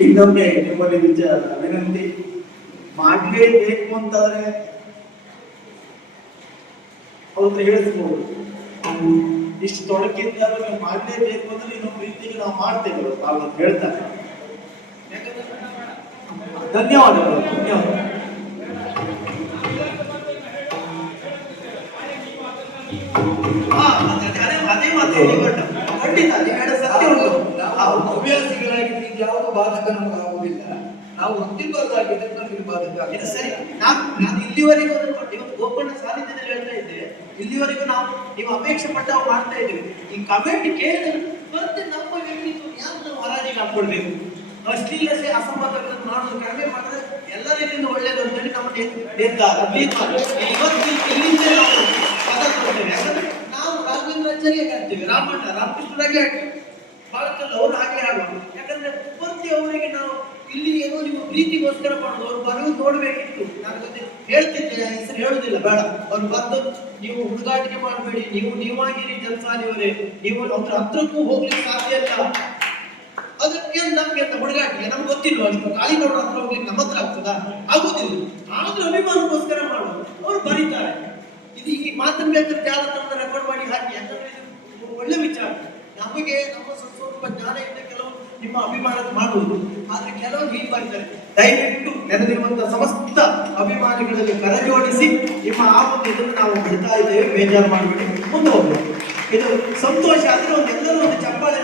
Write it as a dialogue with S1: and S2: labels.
S1: ಇನ್ನೊಮ್ಮೆ ನಿಮ್ಮಲ್ಲಿ ನಿಜ ವಿನಂತಿ. ಮಾಡಲೇಬೇಕು ಅಂತಾದ್ರೆ ಅವ್ರ ಹತ್ರ ಹೇಳಿಸ್ಬೋದು ಇಷ್ಟು ತೊಡಕಿಂದ ನೀವು ಮಾಡಲೇಬೇಕು ಅಂದ್ರೆ ಇನ್ನೊಂದು ರೀತಿಗೆ ನಾವು ಮಾಡ್ತೇವೆ ಅವ್ರು. ಹೇಳ್ತಾರೆ. ಧನ್ಯವಾದ
S2: ಹಾ, ಅದೇ ಅದೇ ಅದೇ ಮಾತು. ಖಂಡಿತ
S3: ಯಾವುದು ಬಾಧಕ ನಮಗೆ ಆಗುವುದಿಲ್ಲ. ನಾವು ವೃತ್ತಿಪರರಾಗಿದ್ರೆ ನಮಗೆ ಬಾಧಕ ಆಗಿದೆ.
S2: ಸರಿ, ನಾನು ನಾನು ಇಲ್ಲಿವರೆಗೂ ಅದನ್ನು ಪಟ್ಟು- ಇವತ್ತು ಗೋಕರ್ಣ ಸಾನ್ನಿಧ್ಯದಲ್ಲಿ ಹೇಳ್ತಾ ಇದ್ದೆ. ಇಲ್ಲಿವರೆಗೂ ನಾವು ನೀವು ಅಪೇಕ್ಷೆ ಪಟ್ಟಾವು ಮಾಡ್ತಾ ಇದ್ದೀವಿ. ಈ ಕಮೆಂಟ್ ಕೇಳಿದ್ರೆ ಮತ್ತೆ ನಮ್ಮ ವ್ಯಕ್ತಿತ್ವ ಯಾಕೆ ನಾವು ಹರಾಜಿಗೆ ಹಾಕೊಳ್ಬೇಕು ಅಶ್ಲೀಲತೆ ಅಸಮಾಧಾನಗಳನ್ನು ಮಾಡೋದು ಕಡಿಮೆ ಮಾಡಿದ್ರೆ ಎಲ್ಲ ರೀತಿಯಿಂದ ಒಳ್ಳೇದು ಅಂತೇಳಿ ನಮ್ಮ ನಿರ್ಧಾರ ಇವತ್ತು ಇಲ್ಲಿಂದ ನಾವು ಪದ ಕೊಡ್ತೇವೆ. ಯಾಕಂದ್ರೆ ನಾವು ರಾಘವೇಂದ್ರಾಚಾರ್ಯ ಹೇಳ್ತೀವಿ, ರಾಮಣ್ಣ, ರಾಮಕೃಷ್ಣರಾಗಿ ಹೇಳ್ತೇವೆ. ಬಹಳ ಚಂದ ಅವರು ಹಾಗೆ ಹಾಡುವ ಯಾಕಂದ್ರೆ ಕುಪ್ಪಂತಿ ಅವರಿಗೆ ನಾವು ಇಲ್ಲಿ ಏನೋ ನಿಮ್ಮ ಪ್ರೀತಿಗೋಸ್ಕರ ಮಾಡೋದು, ಅವ್ರು ಬರೋದು ನೋಡ್ಬೇಕಿತ್ತು. ನಾನು ಮತ್ತೆ ಹೇಳ್ತಿದ್ದೆ ಹೆಸರು ಹೇಳುದಿಲ್ಲ, ಬೇಡ. ಅವ್ರು ಬಂದು ನೀವು ಹುಡುಗಾಟಿಕೆ ಮಾಡಬೇಡಿ, ನೀವು ನೀವಾಗಿರಿ ಜನಸಾಲಿಯವರೇ ನೀವು ಅವ್ರ ಹತ್ರಕ್ಕೂ ಹೋಗ್ಲಿಕ್ಕೆ ಸಾಧ್ಯ ಇಲ್ಲ. ಅದಕ್ಕೆ ನಮ್ಗೆ ಅಂತ ಹುಡುಗಾಟಿಕೆ? ನಮ್ಗೆ ಗೊತ್ತಿಲ್ವ? ಅಷ್ಟು ನೋಡೋ ಹತ್ರ ಹೋಗ್ಲಿಕ್ಕೆ ನಮ್ಮ ಹತ್ರ ಆಗ್ತದಾ? ಆಗುದಿಲ್ಲ. ಆದ್ರೂ ಅಭಿಮಾನಕ್ಕೋಸ್ಕರ ಮಾಡೋದು. ಅವ್ರು ಬರೀತಾರೆ. ಇದು ಈ ಮಾತನ್ನ ಬೇಕಾದ್ರೆ ನಮಗೆ ನಮ್ಮ ಸ್ವಸ್ವರೂಪ ಜ್ಞಾನ ಇದ್ದ ಕೆಲವು ನಿಮ್ಮ ಅಭಿಮಾನ ಮಾಡುವುದು ಆದ್ರೆ ಕೆಲವು ಹೀಗೆ ಬರ್ತಾರೆ. ದಯವಿಟ್ಟು ನೆನೆದಿರುವಂತಹ ಸಮಸ್ತ ಅಭಿಮಾನಿಗಳಲ್ಲಿ ಕರಜೋಡಿಸಿ ನಿಮ್ಮ ಆ ಒಂದು ಇದನ್ನು ನಾವು ಬಿಡ್ತಾ ಇದ್ದೇವೆ, ಬೇಜಾರು ಮಾಡಬೇಡಿ, ಮುಂದೆ ಹೋಗ್ಬೇಕು. ಇದು ಸಂತೋಷ ಆದ್ರೆ ಒಂದು ಎಲ್ಲರೂ ಒಂದು ಚಪ್ಪಾಳೆ